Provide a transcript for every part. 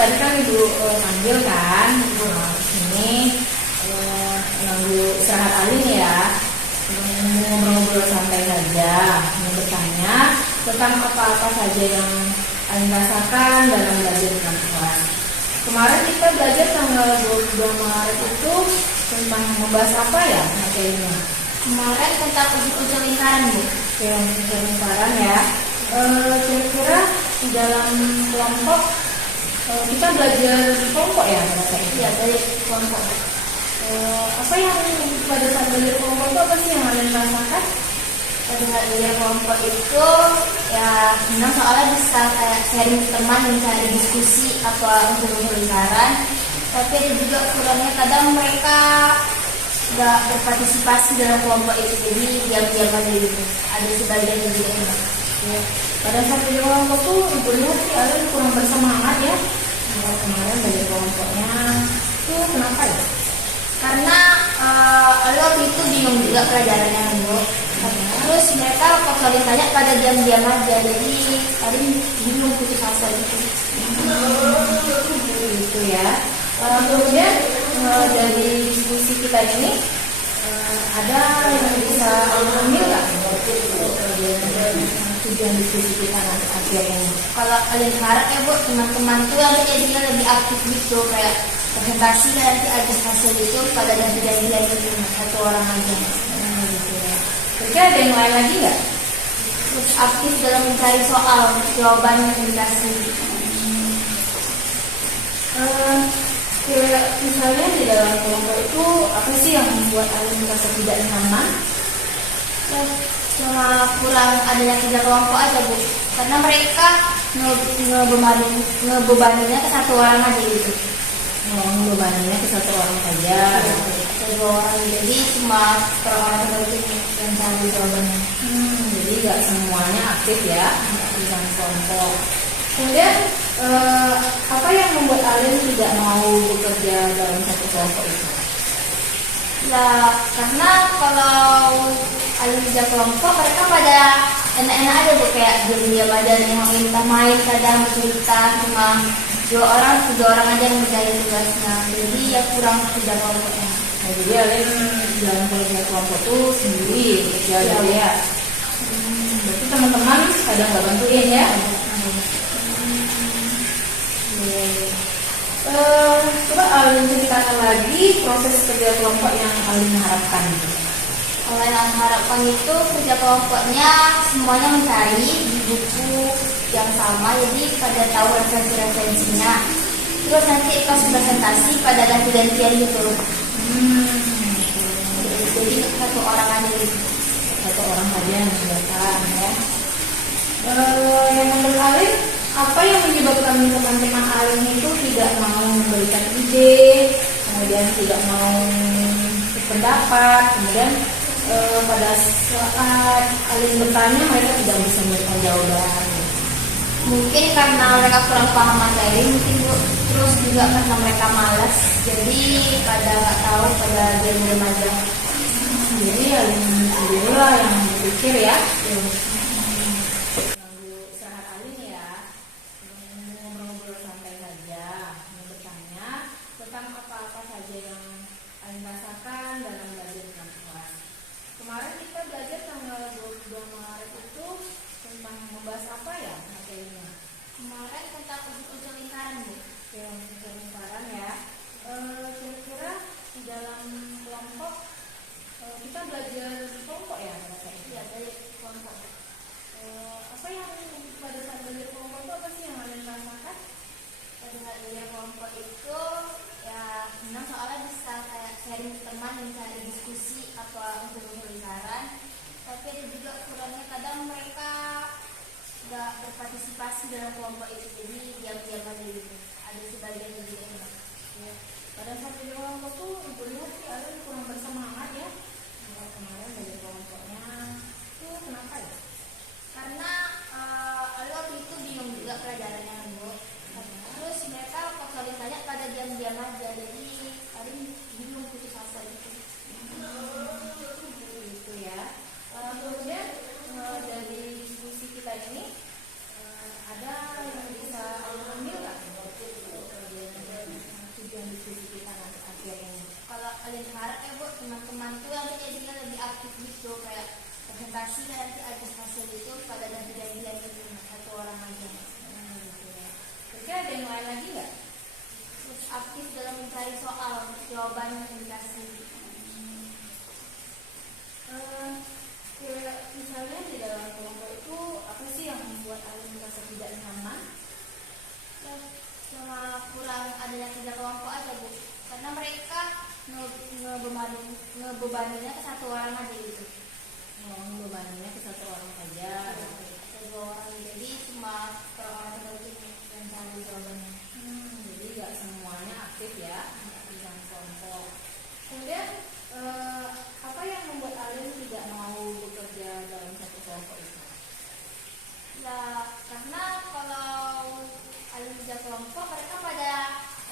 tadi kan ibu panggil kan, sini nunggu istirahat Alin ya, ngobrol-ngobrol santai saja, mau bertanya tentang apa-apa saja yang Alin rasakan dalam belajar dengan Tuhan. Kemarin kita belajar tanggal 22 Maret itu tentang membahas apa ya materinya? Kemarin tentang ujung-ujung lingkaran, Bu. Oke, ujung lingkaran ya. Kira-kira di dalam kelompok kita belajar di kelompok ya pada saat itu? Iya, dari kelompok. Apa yang pada saat belajar kelompok itu apa sih yang Alin rasakan? Pada saat belajar kelompok itu ya senang soalnya bisa kayak sharing ke teman, mencari diskusi apa ujung-ujung lingkaran. Tapi ada juga kurangnya kadang mereka nggak berpartisipasi dalam kelompok itu, jadi diam-diam aja gitu. Ada sebagian yang juga enak. Ya. Pada saat belajar kelompok tuh ibu lihat sih Alin kurang bersemangat ya. Kemarin belajar kelompoknya tuh kenapa ya? Karena waktu itu bingung juga pelajarannya, Bu. Terus mereka waktu tanya pada diam-diam aja, jadi Alin bingung putus asa gitu. Gitu ya. Kemudian dari diskusi kita ini ada yang bisa ambil nggak tujuan diskusi kita nanti akhir ini? Kalau Alin harap ya, Bu, teman-teman tuh yang jadinya lebih aktif gitu, kayak presentasi nanti ada hasil itu pada ganti-gantian gitu, satu orang aja. Gitu ya. Kira ada yang lain lagi nggak? Terus aktif dalam mencari soal, jawaban yang dikasih. Misalnya di dalam kelompok itu apa sih yang membuat Alin merasa tidak nyaman? Ya, cuma kurang adanya kerja kelompok aja, Bu. Karena mereka ngebebaninnya ke satu orang aja gitu. Bebannya ke satu orang saja. Atau dua orang, jadi cuma per orang tertentu yang cari jawabannya. Jadi nggak semuanya aktif ya di dalam kelompok. Kemudian apa yang membuat Alin tidak mau bekerja dalam satu kelompok itu? Ya, karena kalau Alin kerja kelompok mereka pada enak-enak aja, Bu, kayak diam-diam aja nengok minta main, kadang cerita, cuma dua orang aja yang menjadi tugasnya, jadi ya kurang kerja kelompoknya. Nah, jadi Alin dalam kerja kelompok itu sendiri kerja gitu ya. Berarti teman-teman kadang nggak bantuin ya. Coba Alin ceritakan lagi proses kerja kelompok yang Alin harapkan. Kalau yang harapan itu kerja kelompoknya semuanya mencari di buku yang sama, jadi pada tahu referensi-referensinya. Terus nanti pas presentasi pada ganti-gantian gitu. Jadi satu orang aja gitu. Satu orang saja yang mengerjakan ya. Yang menurut Alin, apa yang menyebabkan teman-teman Alin itu tidak mau memberikan ide, kemudian tidak mau berpendapat, kemudian pada saat Alin bertanya mereka tidak bisa memberikan jawaban. Mungkin karena mereka kurang paham materi, mungkin, Bu. Terus juga karena mereka malas, jadi pada nggak tahu, pada diam-diam aja. Jadi Alin sendirilah yang berpikir ya. Nunggu istirahat Alin ya, ngobrol-ngobrol santai saja, mau bertanya tentang apa-apa saja yang Alin rasakan dalam belajar dengan Tuhan. Kemarin kita belajar tanggal 22 Maret itu tentang membahas apa ya materinya? Kemarin tentang ujung-ujung lingkaran, Bu. Oke, ujung lingkaran ya. Kira-kira di dalam kelompok kita belajar di kelompok ya pada saat itu? Iya, dari kelompok. Apa yang pada saat belajar kelompok itu apa sih yang Alin rasakan? Pada saat belajar kelompok itu ya senang soalnya bisa kayak sharing ke teman, mencari diskusi apa ujung-ujung lingkaran. Tapi ada juga kurangnya kadang mereka nggak berpartisipasi dalam kelompok itu, jadi diam-diam aja gitu. Ada sebagian yang juga enak. Ya. Pada saat belajar kelompok tuh ibu lihat sih Alin kurang bersemangat ya. Kemarin belajar kelompoknya tuh kenapa ya? Karena waktu itu bingung juga pelajarannya, Bu. Terus mereka waktu tanya pada diam-diam aja, jadi Alin bingung putus asa gitu. Gitu ya. Kemudian dari diskusi kita ini ada yang bisa ambil nggak aktif dalam mencari soal jawaban yang dikasih. Misalnya di dalam kelompok itu apa sih yang membuat Alin merasa tidak nyaman? Ya, cuma kurang adanya kerja kelompok aja Bu, karena mereka ngebebaninnya ke satu orang aja gitu. Bebannya ke satu orang saja. Ke dua orang, jadi cuma orang-orang tertentu yang tahu jawabannya. Jadi nggak semuanya aktif ya di dalam kelompok. Kemudian apa yang membuat Alin tidak mau bekerja dalam satu kelompok itu? Ya karena kalau Alin kerja kelompok mereka pada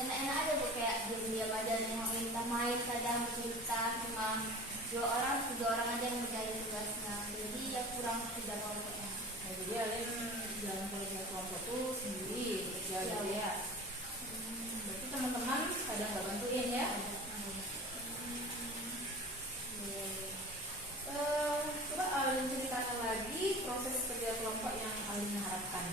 enak-enak aja Bu, kayak diam-diam aja nengokin kita main, kadang cerita, cuma 2 orang 3 orang aja yang menjadi tugasnya, jadi ya kurang kerja kelompoknya. Jadi Alin dalam kerja kelompok itu sendiri kerja gitu ya. Berarti teman-teman kadang nggak bantuin ya? Coba Alin ceritakan lagi proses kerja kelompok yang Alin harapkan.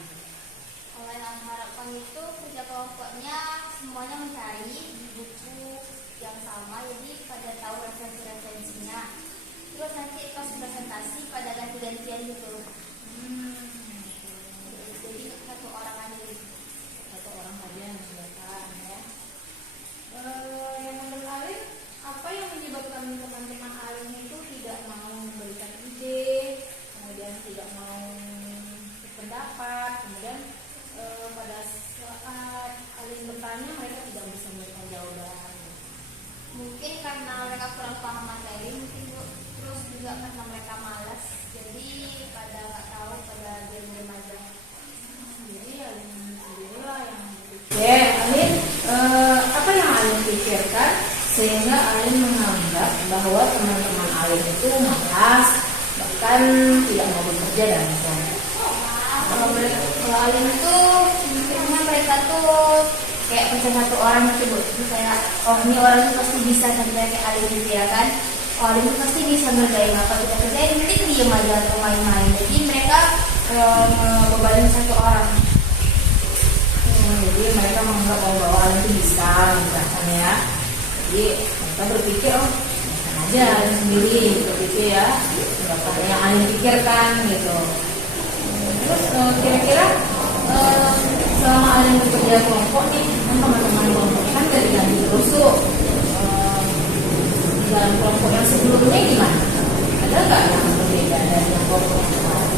Kalau yang harapan itu kerja kelompoknya semuanya mencari di buku yang sama, jadi pada tahu referensinya. Terus nanti pas presentasi pada ganti-gantian gitu. Jadi satu orang aja gitu. Satu orang saja yang mengerjakan ya. Yang menurut Alin, apa yang menyebabkan teman-teman Alin itu tidak mau memberikan ide, kemudian tidak mau berpendapat, kemudian pada saat Alin bertanya mereka tidak bisa memberikan jawaban. Mungkin karena mereka kurang paham materi, mungkin Bu. Terus juga karena mereka malas, jadi pada nggak tahu, pada diam-diam aja. Jadi Alin sendirilah yang berpikir. Alin, apa yang Alin pikirkan sehingga Alin menganggap bahwa teman-teman Alin itu malas, bahkan tidak mau bekerja dalam kelompok. Kalau Alin itu mikirnya mereka tuh kayak percaya satu orang gitu Bu, kayak oh ini orang itu pasti bisa kerja kayak Alin gitu ya kan. Oh Alin itu pasti bisa ngerjain apa kita kerjain, nanti diam aja atau main-main. Jadi mereka ngebebanin satu orang. Jadi mereka menganggap bahwa Alin itu bisa misalkan ya. Jadi mereka berpikir bisa aja Alin sendiri berpikir ya, berapa yang Alin pikirkan gitu. Terus kira-kira selama Alin bekerja kelompok nih, kan teman-teman kelompok kan ganti-ganti terus tuh. Dalam kelompok yang sebelumnya gimana? Ada nggak yang berbeda dari yang kelompok yang kemarin?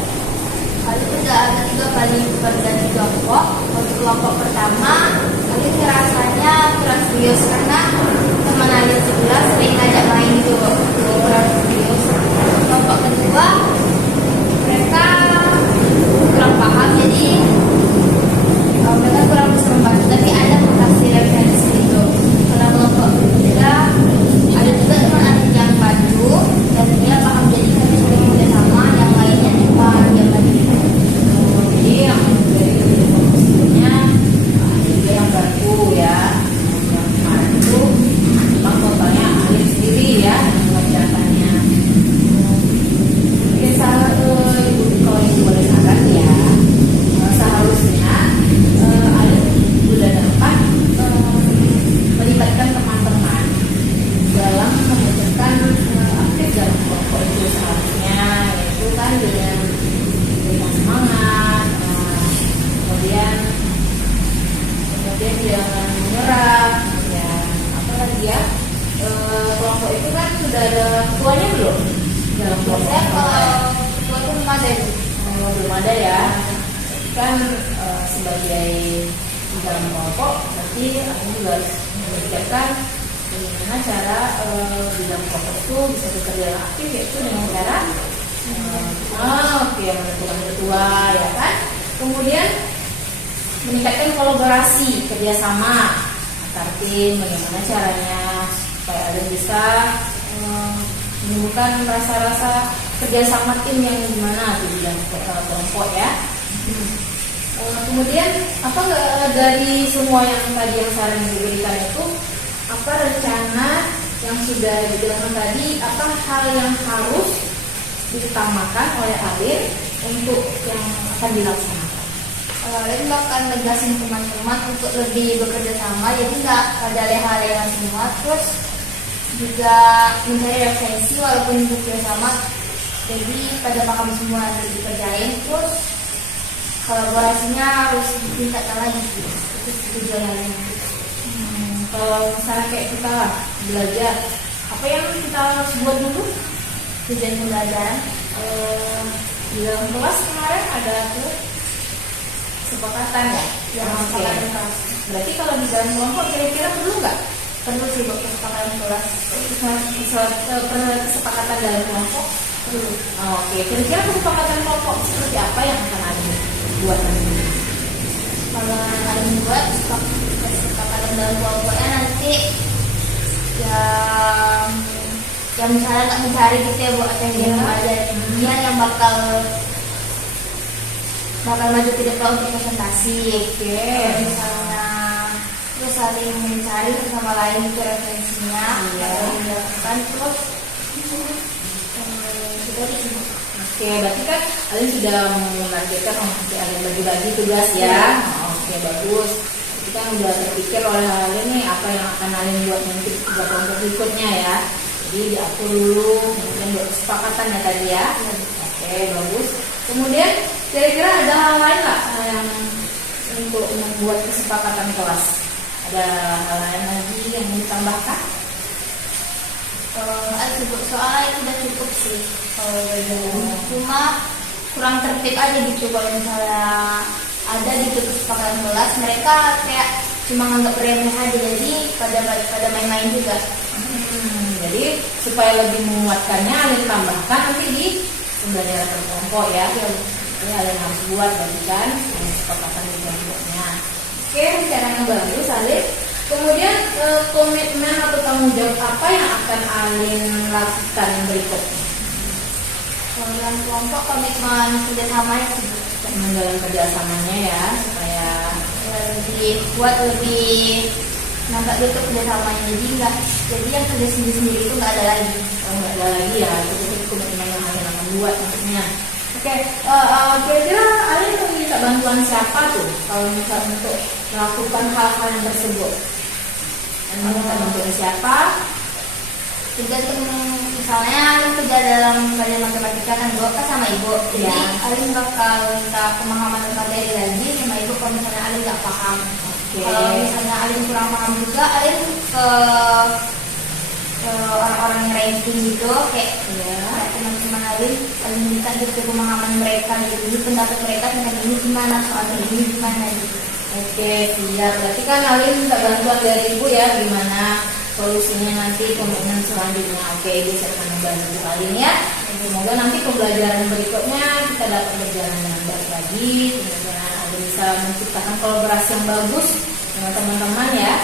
Alin udah ada 3 kali bekerja di kelompok. Untuk kelompok pertama, Alin ngerasanya kurang serius karena teman Alin sebelah sering ngajak main gitu, kurang serius. Kelompok kedua, mereka kurang paham, jadi mereka kurang bisa membantu, tapi ada kasih referensi gitu. Kalau kelompok ketiga, ada juga teman Alin yang bantu dan dia paham, jadi kami sering kerjasama, yang lainnya cuma diam aja gitu. Jadi yang dari kelompok sebelumnya ada juga yang bantu ya. Yang kemarin itu memang totalnya Alin sendiri ya mengerjakannya. Oke, kalau ibu boleh saran ya, seharusnya Alin sudah dapat melibatkan teman-teman dalam memecahkan aktif dalam kelompok itu seharusnya, yaitu kan dengan semangat, kemudian jangan menyerah, ya apalagi ya, kelompok itu kan sudah ada ketuanya belum dalam kelompok? Saya kalau ketua itu belum ada. Belum ada ya, kan sebagai di dalam kelompok berarti aku juga harus memikirkan bagaimana cara di dalam kelompok itu bisa bekerja aktif, yaitu dengan cara menentukan ketua ya kan, kemudian meningkatkan kolaborasi kerjasama antar tim, bagaimana caranya supaya ada bisa menimbulkan rasa-rasa kerjasama tim yang gimana di dalam kelompok ya. Kemudian apa dari semua yang tadi yang saran yang diberikan itu, apa rencana yang sudah dijelaskan tadi, apa hal yang harus diutamakan oleh Alin untuk yang akan dilaksanakan? Kalian bakal negasin teman-teman untuk lebih bekerja sama, jadi nggak ada leha-leha semua. Terus juga mencari referensi walaupun bekerja sama, jadi pada paham semua nanti dikerjain. Terus kolaborasinya harus ditingkatkan lagi, itu tujuannya. Kalau misalnya kayak kita lah belajar, apa yang kita harus buat dulu? Tujuan pembelajaran Di dalam kelas kemarin ada tuh kesepakatan ya? yang Oke. kesepakatan kelas. Berarti kalau di dalam kelompok kira-kira perlu nggak? Perlu sih buat kesepakatan kelas. Kesepakatan dalam kelompok? Perlu. Oke, kira-kira kesepakatan kelompok seperti apa yang akan ada buat nanti? Kalau kalian buat kesepakatan dalam kelompoknya nanti yang misalnya nggak mencari gitu ya buat yang dia aja, dia yang bakal maju ke depan untuk presentasi. Oke. Misalnya terus saling mencari sama lain itu referensinya, Iya. yang dilakukan. Terus kita Oke, berarti kan kalian sudah menargetkan nanti kalian bagi-bagi tugas ya. Oke, bagus. Kita kan udah terpikir oleh kalian nih apa yang akan kalian buat nanti buat kelompok berikutnya ya. Jadi diatur dulu, kemudian buat kesepakatan ya tadi ya. Oke, bagus. Kemudian kira-kira ada hal lain nggak yang untuk membuat kesepakatan kelas? Ada hal lain lagi yang ditambahkan? soalnya itu udah cukup sih kalau cuma kurang tertib aja gitu. Kalau misalnya ada gitu kesepakatan kelas, mereka kayak cuma nganggap remeh aja, jadi pada main-main juga. Jadi supaya lebih menguatkannya, kalian tambahkan nanti di pembelajaran kelompok ya. Jadi kalian harus buat berarti kan kesepakatan di kelompoknya. Oke, cara yang bagus, Alin. Kemudian komitmen atau tanggung jawab apa yang akan Alin lakukan berikutnya? Kalau dalam kelompok komitmen kerjasamanya sih Menjalankan kerjasamanya ya, supaya lebih kuat, lebih nampak gitu kerjasamanya. Jadi yang kerja sendiri itu nggak ada lagi. nggak ada lagi ya, itu komitmen yang Alin akan buat maksudnya. Oke, kira-kira Alin meminta bantuan siapa tuh kalau misalnya untuk melakukan hal-hal yang tersebut? Meminta bantuan siapa? Tergantung, misalnya Alin kerja dalam pelajaran matematika kan gue kan sama ibu, jadi Ya. Alin bakal minta pemahaman materi lagi sama ibu kalau misalnya Alin nggak paham. Oke. Kalau misalnya Alin kurang paham juga, Alin ke orang-orang yang ranking gitu, kayak teman-teman Alin minta gitu pemahaman mereka gitu, jadi pendapat mereka tentang ini gimana, soal ini gimana gitu. Oke, siap. Berarti kan Alin minta bantuan dari ibu ya, gimana solusinya nanti komitmen selanjutnya. Oke, ibu saya akan membantu Alin ya. Semoga nanti pembelajaran berikutnya kita dapat berjalan dengan baik lagi. Kemudian Alin bisa menciptakan kolaborasi yang bagus dengan teman-teman ya.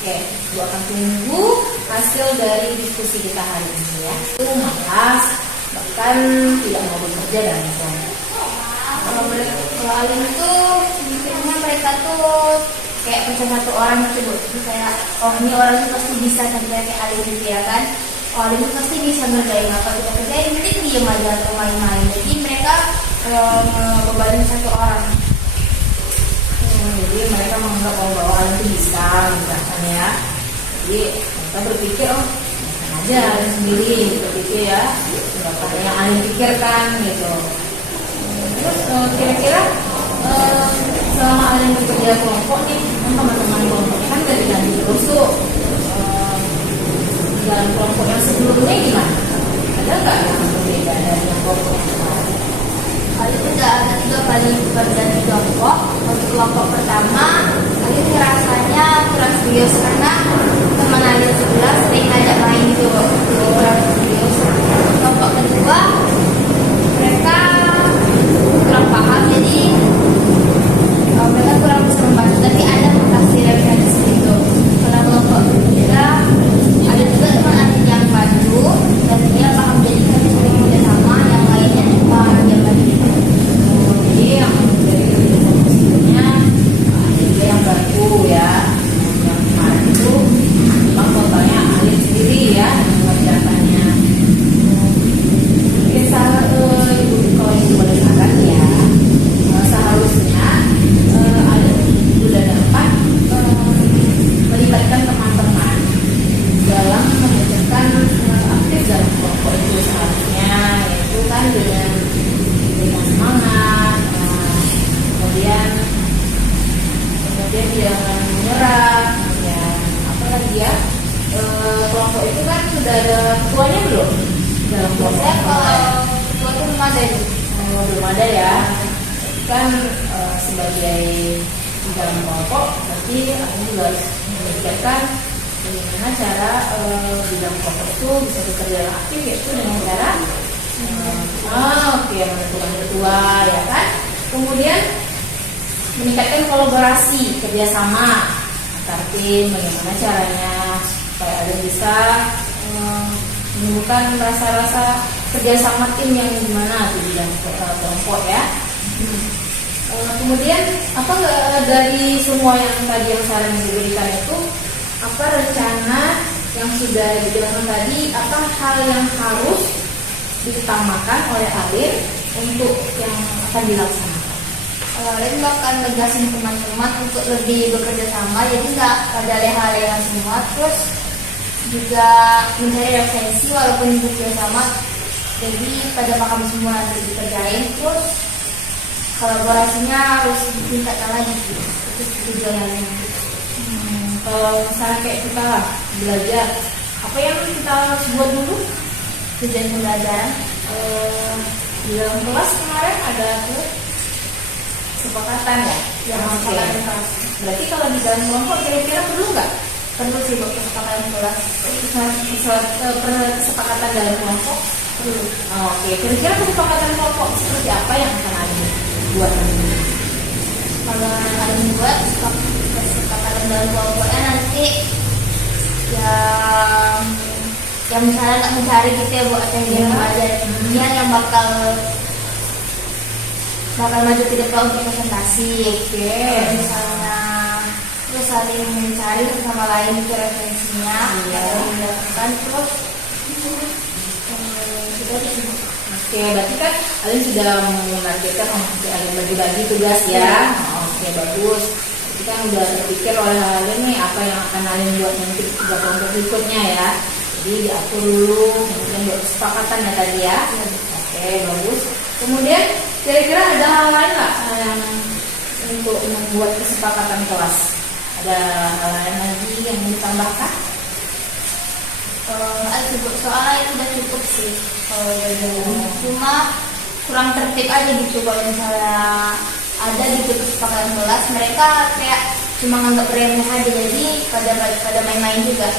Oke, ibu akan tunggu hasil dari diskusi kita hari ini ya. Itu malas, bahkan tidak mau bekerja dalam kelompok. Kalau Alin tuh mikirnya mereka tuh kayak percaya satu orang gitu bu, kayak oh ini orang itu pasti bisa sampai kayak Alin gitu ya kan. Oh Alin itu pasti bisa ngerjain apa kita kerjain, nanti diem aja atau main-main. Jadi mereka ngebebanin satu orang. Jadi mereka menganggap bahwa Alin itu bisa misalkan ya. Jadi mereka berpikir bisa aja Alin sendiri berpikir ya. Berapa yang Alin pikirkan gitu. Terus kira-kira selama Alin bekerja kelompok nih, kan teman-teman kelompoknya kan ganti-ganti terus tuh. Dalam kelompok yang sebelumnya gimana? Ada nggak yang berbeda dari yang kelompok yang kemarin? Alin udah ada 3 kali bekerja di kelompok. Untuk kelompok pertama, Alin ngerasanya kurang serius karena teman Alin sebelah sering ngajak main gitu, kurang serius. Kelompok kedua, mereka kurang paham, jadi mereka kurang bisa membantu, tapi ada kasih referensi gitu. Kalau kelompok ketiga, ada juga teman Alin yang bantu dan dia paham, jadi kami sering kerjasama, yang lainnya cuma diam aja. Jadi yang dari sebelumnya ada yang bantu ya. Yang kemarin itu memang totalnya Alin sendiri ya yang jangan menyerah. Ya, apa lagi ya? Kelompok itu kan sudah ada ketuanya belum dalam kelompok? Biasanya kalau ketua itu belum ada itu. Belum ada ya. Kan sebagai di dalam kelompok, berarti aku juga harus memikirkan bagaimana cara di dalam kelompok itu bisa bekerja yang aktif, yaitu dengan cara menentukan ketua, ya kan. Kemudian meningkatkan kolaborasi, kerjasama antar tim, bagaimana caranya supaya ada bisa menemukan rasa-rasa kerjasama tim yang gimana tuh di dalam kelompok ya. Kemudian apa dari semua yang tadi yang saran yang diberikan itu, apa rencana yang sudah dijelaskan tadi, apa hal yang harus diutamakan oleh Alin untuk yang akan dilaksanakan? Alin akan tegasin teman-teman untuk lebih bekerja sama, jadi nggak ada leha-leha semua, terus juga mencari referensi walaupun bekerja sama, jadi pada paham semua nanti dikerjain, terus kolaborasinya harus ditingkatkan lagi, itu tujuan Alin. Kalau misalnya kayak kita belajar, apa yang kita harus buat dulu? Tujuan pembelajaran Di dalam kelas kemarin ada tuh kesepakatan ya? yang kesepakatan kelas. Berarti kalau di dalam kelompok kira-kira perlu nggak? Perlu sih buat kesepakatan kelas. Kesepakatan dalam kelompok? Perlu. Oke, kira-kira kesepakatan kelompok seperti apa yang akan ada buat? Kalau Alin buat kesepakatan dalam kelompoknya nanti yang misalnya nggak mencari gitu ya buat yang dia aja, dia yang bakal maju ke depan untuk presentasi. Oke. Misalnya terus saling mencari sama lain itu referensinya, yang dilakukan terus Oke, berarti kan Alin sudah menargetkan untuk Alin bagi-bagi tugas ya. Oke, bagus. Kita udah terpikir oleh Alin nih apa yang akan Alin buat nanti tiga kelompok berikutnya ya. Jadi diatur dulu, kemudian buat kesepakatan ya tadi ya. Oke, bagus. Kemudian kira-kira ada hal lain nggak yang untuk membuat kesepakatan kelas? Ada hal lain lagi yang ditambahkan? Soalnya itu udah cukup sih. Cuma kurang tertib aja gitu kalau misalnya ada gitu kesepakatan kelas, mereka kayak cuma nganggap remeh aja, jadi pada main-main juga.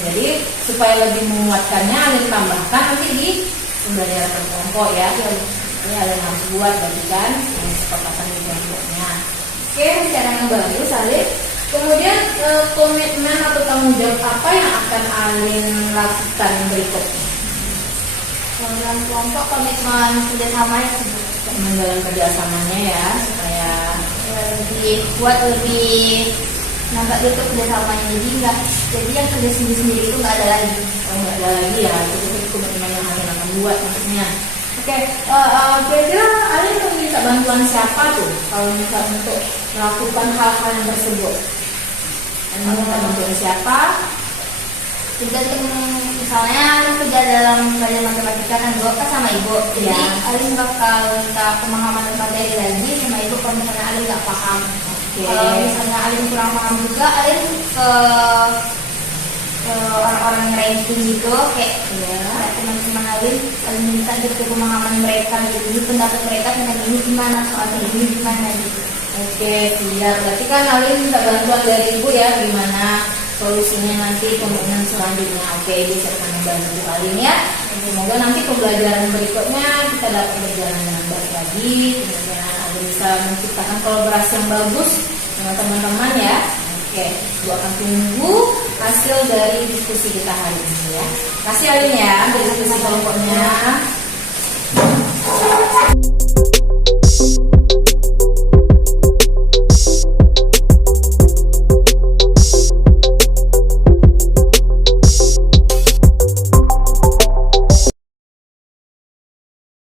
Jadi supaya lebih menguatkannya, Alin tambahkan nanti di pembelajaran kelompok ya. Ini Alin harus buat berarti kan kesepakatan di kelompoknya. Oke, caranya bagus Alin. Kemudian komitmen atau tanggung jawab apa yang akan Alin lakukan berikutnya? Kalau dalam kelompok komitmen kerjasamanya sih. Dalam kerjasamanya ya, supaya lebih kuat, lebih nampak gitu kerjasamanya. Jadi yang kerja sendiri itu nggak ada lagi. Nggak ada lagi ya, itu komitmen yang Alin akan buat maksudnya. Oke, kira-kira Alin meminta bantuan siapa tuh kalau misalnya untuk melakukan hal-hal yang tersebut? Minta bantuan siapa? Tergantung, misalnya Alin kerja dalam pelajaran matematika kan gue kan sama ibu, jadi Alin bakal minta pemahaman materi lagi sama ibu kalau misalnya Alin nggak paham. Kalau misalnya Alin kurang paham juga, Alin ke orang-orang yang ranking gitu, kayak teman-teman Alin minta gitu pemahaman mereka gitu, jadi pendapat mereka tentang ini gimana, soalnya ini gimana gitu. Oke, siap. Berarti kan Alin minta bantuan dari ibu ya, gimana solusinya nanti komitmen selanjutnya. Oke, ibu akan membantu Alin ya. Semoga nanti pembelajaran berikutnya kita dapat berjalan dengan baik lagi. Kemudian Alin bisa menciptakan kolaborasi yang bagus dengan teman-teman ya. Oke, ibu akan tunggu hasil dari diskusi kita hari ini ya. Terima kasih Alin ya untuk diskusi kelompoknya.